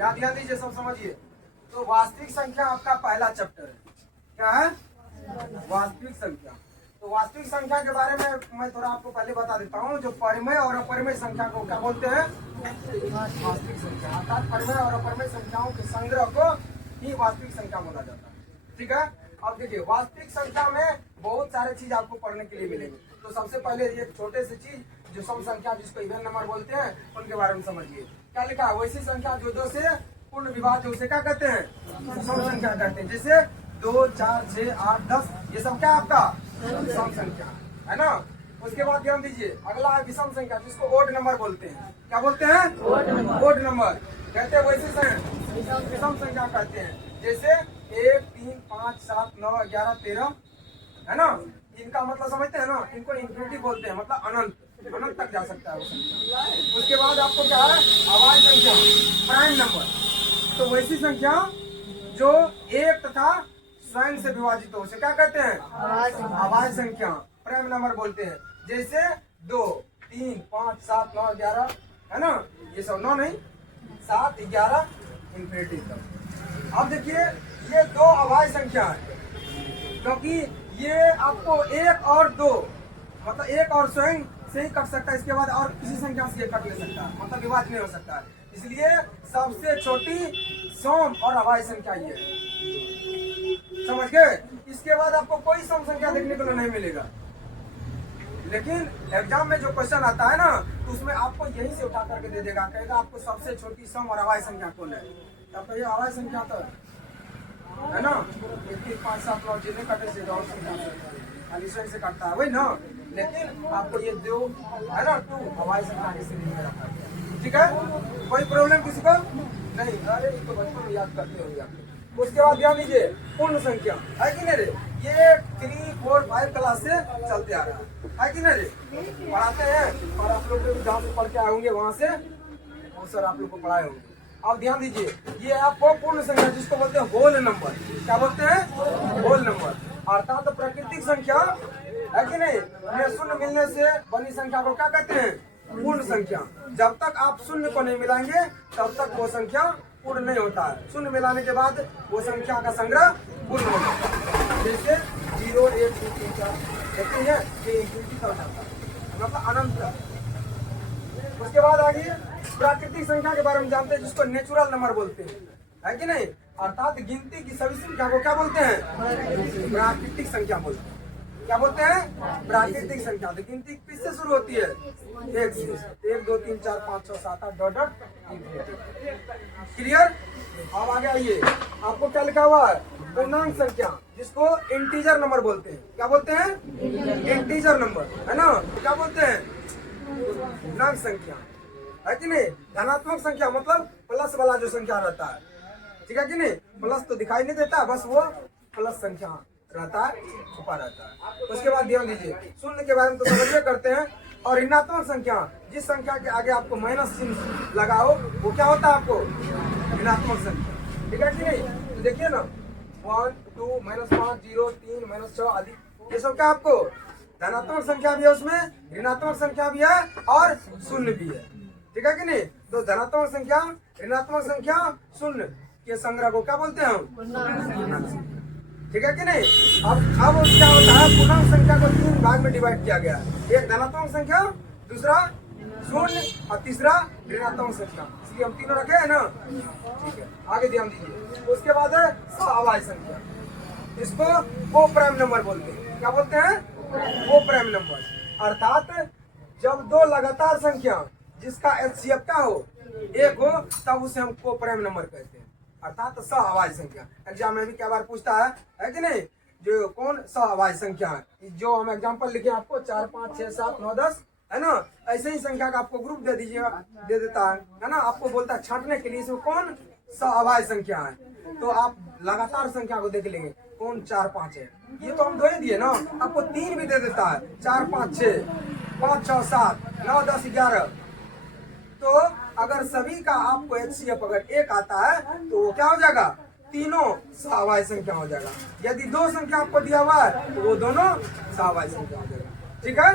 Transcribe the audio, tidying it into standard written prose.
याद ध्यान दीजिए, सब समझिए। तो वास्तविक संख्या आपका पहला चैप्टर है। क्या है? वास्तविक संख्या। तो वास्तविक संख्या के बारे में मैं थोड़ा आपको पहले बता देता हूँ। जो परिमेय और अपरिमेय संख्या को क्या बोलते हैं? वास्तविक संख्या। अर्थात परिमेय और अपरिमेय संख्याओं के संग्रह को ही वास्तविक संख्या बोला जाता है। ठीक है। अब देखिए, वास्तविक संख्या में बहुत सारे चीज आपको पढ़ने के लिए मिलेंगे। तो सबसे पहले ये छोटे से चीज जो सम संख्या, जिसको इवन नंबर बोलते हैं, उनके बारे में समझिए। क्या लिखा है? वैसी संख्या जो 2 से पूर्ण विभाज्य, उसे क्या कहते हैं? सम संख्या कहते हैं। जैसे 2, 4, 6, 8, 10, ये सब क्या आपका सम संख्या है ना। उसके बाद ध्यान दीजिए, अगला है विषम संख्या, जिसको ओड नंबर बोलते हैं। क्या बोलते हैं? ओड नंबर कहते हैं। वैसे विषम संख्या कहते हैं। जैसे 1, 3, 5, 7, 9, 11, 13 है ना। इनका मतलब समझते हैं ना, इनको इंफिनिटी बोलते हैं, मतलब अनंत तक जा सकता है वो संख्या। उसके बाद आपको क्या है? अभाज्य संख्या, प्राइम नंबर। तो वैसी संख्या जो एक तथा स्वयं से विभाजित हो, उसे क्या कहते हैं? अभाज्य संख्या, प्राइम नंबर बोलते हैं। जैसे 2, 3, 5, 7, 9, 11 है ना। ये सब 9 नहीं, 7, 11 इंफिनिटी तक। अब देखिए, ये 2 अभाज्य संख्या है, क्योंकि ये आपको 1 और 2 मतलब 1 और स्वयं से ही कट सकता है। इसके बाद और किसी संख्या से कट ले सकता है, मतलब विभाज्य नहीं हो सकता है। इसलिए सबसे छोटी सम और अभाज्य संख्या ये है। समझ गए? इसके बाद आपको कोई सम संख्या देखने को नहीं मिलेगा। लेकिन एग्जाम में जो क्वेश्चन आता है ना, तो उसमें आपको यही से उठा करके दे देगा, कहेगा आपको सबसे छोटी सम और अभाज्य संख्या कौन है। तब तो ये अभाज्य संख्या तो है ना। 1, 3, 5, 7, 9 जितने कटे से और खाली से काटता है वही ना। लेकिन आपको ये 2 है ना, 2 अभाज्य संख्या इसलिए रखा है। ठीक है, कोई प्रॉब्लम किसी को नहीं? अरे ये तो बचपन में याद करते होंगे आप। उसके बाद ध्यान दीजिए, पूर्ण संख्या है कि नहीं रे। ये 3, 4, 5 क्लास से चलते आ रहा है कि नहीं रे। पढ़ाते हैं, और आप लोग जहाँ से पढ़ के आए होंगे वहाँ से वो सर आप लोग को पढ़ाए होंगे। अब ध्यान दीजिए, ये आपको पूर्ण संख्या, जिसको बोलते हैं होल नंबर। क्या बोलते हैं? Whole number. अर्थात तो प्राकृतिक संख्या है कि नहीं, ये शून्य मिलने से बनी संख्या को क्या कहते हैं? पूर्ण संख्या। जब तक आप शून्य को नहीं मिलाएंगे तब तक वो संख्या पूर्ण नहीं होता है। शून्य मिलाने के बाद वो संख्या का संग्रह पूर्ण हो जाता है। जैसे 0, 1, 2, 3, 4 देखते हैं, ये इंफिनिटी तक जाता है, मतलब अनंत। उसके बाद आगे प्राकृतिक संख्या के बारे में जानते हैं, जिसको नेचुरल नंबर बोलते हैं, है कि नहीं। अर्थात गिनती की सभी संख्या को क्या बोलते हैं? प्राकृतिक संख्या बोलते हैं। क्या बोलते हैं? प्राकृतिक संख्या। तो गिनती किससे शुरू होती है? 1 से। 1, 2, 3, 4, 5, 6, 7, 8 डॉट क्लियर। अब आगे आइए, आपको क्या लिखा हुआ है? पूर्णांक संख्या, जिसको इंटीजर नंबर बोलते हैं। क्या बोलते हैं? इंटीजर नंबर है ना। क्या बोलते हैं? पूर्णांक संख्या है कि नहीं। धनात्मक संख्या मतलब प्लस वाला जो संख्या रहता है, ठीक है कि नहीं। प्लस तो दिखाई नहीं देता, बस वो प्लस संख्या रहता है, छुपा रहता है। उसके बाद ध्यान दीजिए, शून्य के बारे में तो समझिए करते हैं। और ऋणात्मक संख्या, जिस संख्या के आगे आपको माइनस चिन्ह लगाओ वो क्या होता है? आपको ऋणात्मक संख्या। ठीक है कि नहीं। तो देखिए ना, 1, 2, -5, 0, 3, -6 आदि, ये सब क्या आपको धनात्मक संख्या भी है, उसमें ऋणात्मक संख्या भी है और शून्य भी है। ठीक है कि नहीं। तो धनात्मक संख्या, ऋणात्मक संख्या, शून्य के संग्रह को क्या बोलते हैं हम? ठीक है कि नहीं। अब क्या होता है? पूर्णांक संख्या को 3 भाग में डिवाइड किया गया। एक धनात्मक संख्या, दूसरा शून्य और तीसरा ऋणात्मक संख्या। इसलिए हम तीनों रखे हैं ना। ठीक है, आगे ध्यान दीजिए। उसके बाद है अभाज्य संख्या, इसको को प्राइम नंबर बोलते हैं। क्या बोलते हैं? को प्राइम नंबर। अर्थात जब 2 लगातार संख्या जिसका एचसीएफ क्या हो, 1 हो, तब उसे हम को प्राइम नंबर कहते हैं। अर्थात अभाज्य संख्या। एग्जाम में भी क्या बार पूछता है कि नहीं, जो कौन अभाज्य संख्या है। जो हम एग्जाम्पल लिखे आपको 4, 5, 6, 7, 9, 10 है ना, ऐसे ही संख्या का आपको ग्रुप दे देता है ना। आपको बोलता है छांटने के लिए इसमें कौन अभाज्य संख्या है। तो आप लगातार संख्या को देख लेंगे, कौन 4, 5 है। ये तो हम 2 ही दिए ना, आपको 3 भी दे देता है, 4, 5, 6, 5, 6, 7, 9, 10, 11। तो अगर सभी का आपको एचसीएफ अगर 1 आता है तो वो क्या हो जाएगा? तीनों अभाज्य संख्या हो जाएगा। यदि 2 संख्या आपको दिया हुआ है तो वो दोनों अभाज्य संख्या हो जाएगा। ठीक है।